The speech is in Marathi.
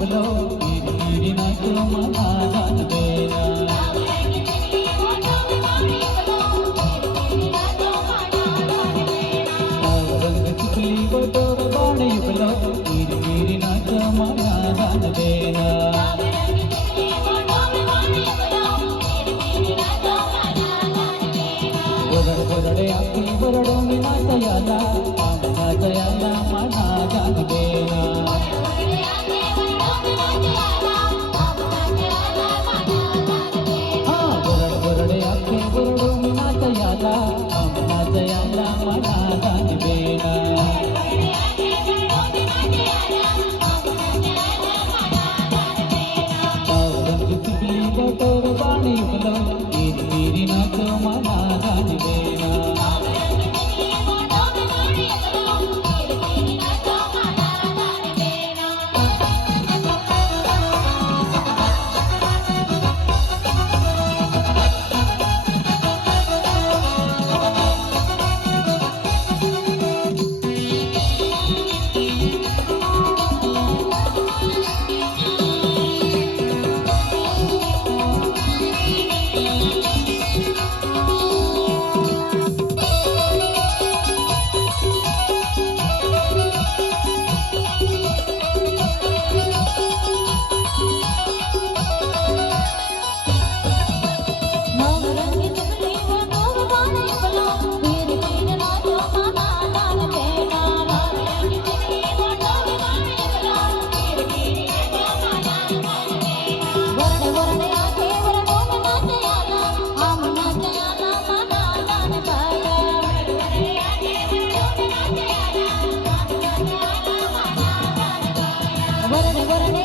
युगलो गिरी नाच मला दान देना रंग चिखली बोटोर बाण युगलो गिरी नाच मला दान देना वरडे आखी वरडो मी नाचयाला नाचयाला मला दान देना वरडे आखी वरडो मी नाचयाला नाचयाला मला दान देना रंग चिखली बोटोर बाण युगलो गिरी नाच मला दान देना वरडे वरडे